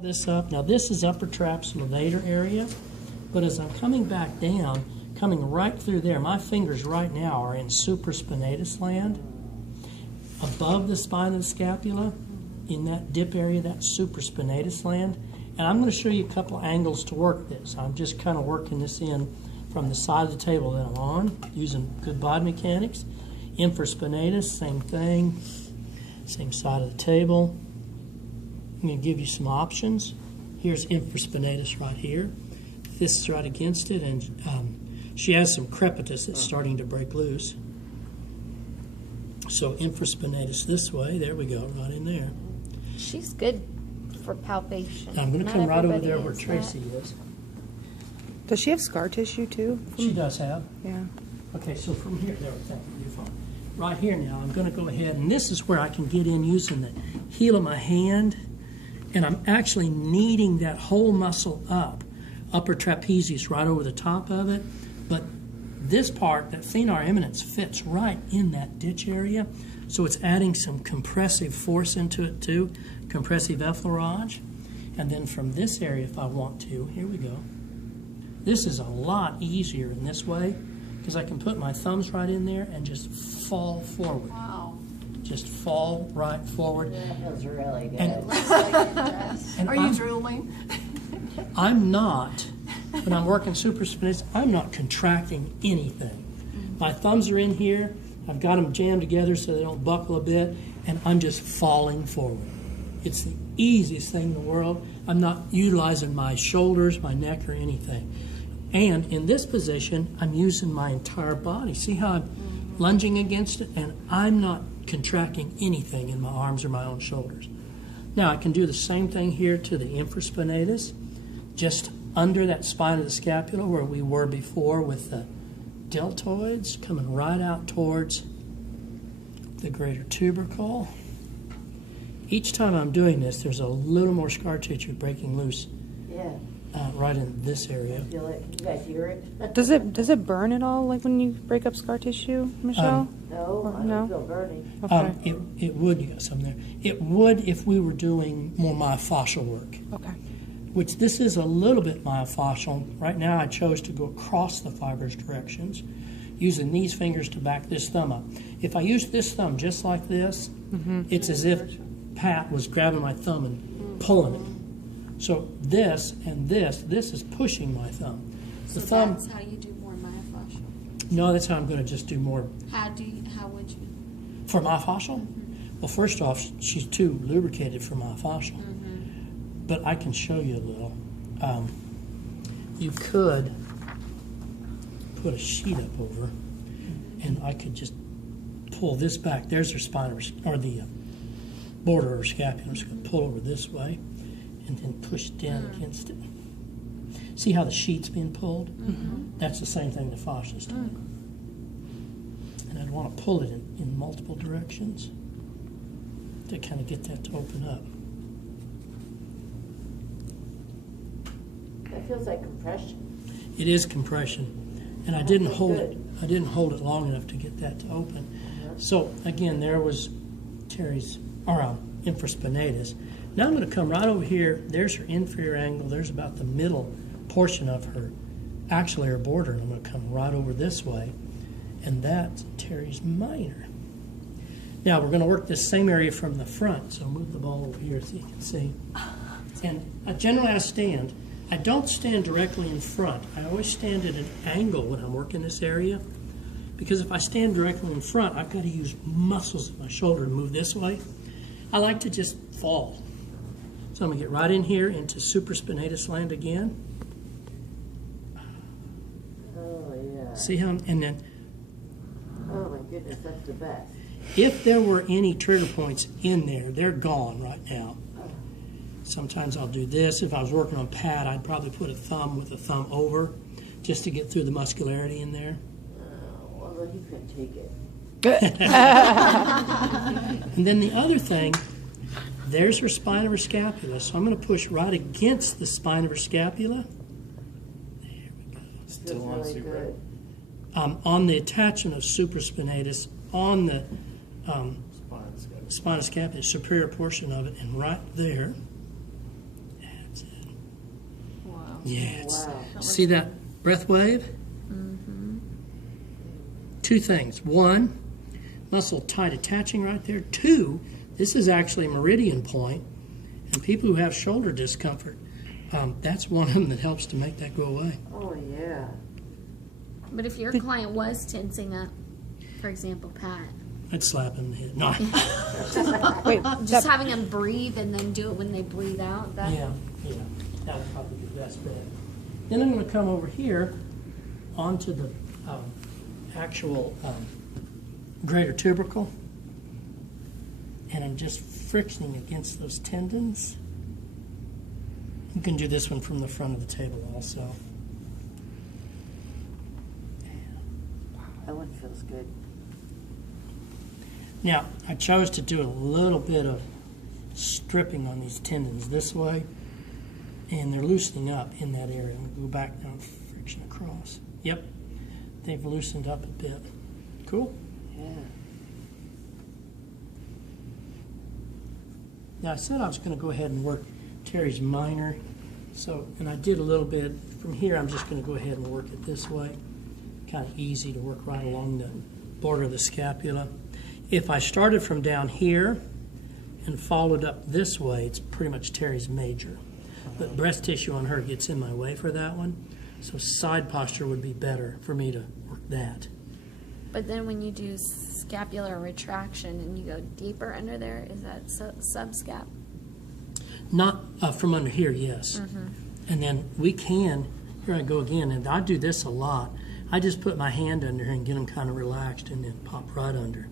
This up. Now this is upper traps levator area, but as I'm coming back down, coming right through there, my fingers right now are in supraspinatus land. Above the spine of the scapula, in that dip area, that's supraspinatus land. And I'm going to show you a couple of angles to work this. I'm just kind of working this in from the side of the table that I'm on, using good body mechanics. Infraspinatus, same thing, same side of the table. I'm going to give you some options. Here's infraspinatus right here. This is right against it, and she has some crepitus that's starting to break loose. So infraspinatus this way. There we go, right in there. She's good for palpation. Now I'm going to come right over there where Tracy is. Does she have scar tissue too? She does have. Yeah. Okay, so from here, there, thank you, you're fine. Right here now, I'm going to go ahead, and this is where I can get in using the heel of my hand, and I'm actually kneading that whole muscle up, upper trapezius right over the top of it, but this part, that thenar eminence, fits right in that ditch area, so it's adding some compressive force into it too, compressive effleurage, and then from this area, if I want to, here we go. This is a lot easier in this way, because I can put my thumbs right in there and just fall forward. Wow. Just fall right forward. That was really good. And Are you drooling? I'm not, when I'm working supraspinatus, I'm not contracting anything. My thumbs are in here. I've got them jammed together so they don't buckle a bit, and I'm just falling forward. It's the easiest thing in the world. I'm not utilizing my shoulders, my neck, or anything. And in this position, I'm using my entire body. See how I'm lunging against it? And I'm not contracting anything in my arms or my own shoulders. Now, I can do the same thing here to the infraspinatus, just under that spine of the scapula where we were before with the deltoids, coming right out towards the greater tubercle. Each time I'm doing this, there's a little more scar tissue breaking loose. Yeah. Right in this area. Feel it. You guys hear it? Does it burn at all, like when you break up scar tissue, Michelle? No, I No? don't feel burning. Okay. It would, you got some there. It would if we were doing more myofascial work, Okay. which this is a little bit myofascial. Right now I chose to go across the fibrous directions, using these fingers to back this thumb up. If I use this thumb just like this, it's as if Pat was grabbing my thumb and pulling it. So this and this is pushing my thumb. The So thumb. that's how you do more myofascial. No, that's how I'm going to just do more. How would you? For myofascial? Well, first off, she's too lubricated for myofascial. But I can show you a little. You could put a sheet up over, and I could just pull this back. There's her spine, or the border of her scapula. I'm just going to pull over this way, and then push down against it. See how the sheet's being pulled? That's the same thing the fascia's doing. And I'd want to pull it in multiple directions to kind of get that to open up. That feels like compression. It is compression, and I didn't hold it. I didn't hold it long enough to get that to open. So again, there was Terry's infraspinatus. Now I'm going to come right over here. There's her inferior angle. There's about the middle portion of her axillary border, and I'm going to come right over this way, and that's Terry's minor. Now we're going to work this same area from the front. So move the ball over here so you can see. And generally I stand. I don't stand directly in front. I always stand at an angle when I'm working this area, because if I stand directly in front, I've got to use muscles in my shoulder to move this way. I like to just fall. So I'm going to get right in here into supraspinatus land again. Oh, yeah. See how, and then Oh, my goodness, that's the best. if there were any trigger points in there, they're gone right now. Sometimes I'll do this. If I was working on Pat, I'd probably put a thumb with a thumb over just to get through the muscularity in there. Well, he couldn't take it. And then the other thing, there's her spine of her scapula. So I'm going to push right against the spine of her scapula. There we go. Feels really good. On the attachment of supraspinatus, on the spinal scapula, superior portion of it, and right there. Yeah, it's, Wow. see that breath wave? Two things. One, muscle tight attaching right there. Two, this is actually a meridian point, and people who have shoulder discomfort, that's one of them that helps to make that go away. Oh, yeah. But if your client was tensing up, for example, Pat, I'd slap him in the head. No. Wait, just having them breathe and then do it when they breathe out. That Yeah, that would probably be the best bet. Then I'm going to come over here onto the actual greater tubercle, and I'm just frictioning against those tendons. You can do this one from the front of the table also. That one feels good. Now, I chose to do a little bit of stripping on these tendons this way, and they're loosening up in that area. I'm going to go back down, friction across. Yep, they've loosened up a bit. Cool. Yeah. Now, I said I was going to go ahead and work Terry's minor, and I did a little bit. From here, I'm just going to go ahead and work it this way. Kind of easy to work right along the border of the scapula. If I started from down here and followed up this way, it's pretty much Terry's major. But breast tissue on her gets in my way for that one. So side posture would be better for me to work that. But then when you do scapular retraction and you go deeper under there, is that subscap? Not from under here, yes. And then we can, here I go again, and I do this a lot. I just put my hand under here and get them kind of relaxed and then pop right under.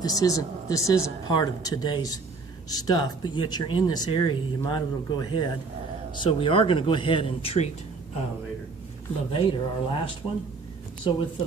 This isn't part of today's stuff, but yet you're in this area, you might as well go ahead. So we are going to go ahead and treat levator, our last one. So with the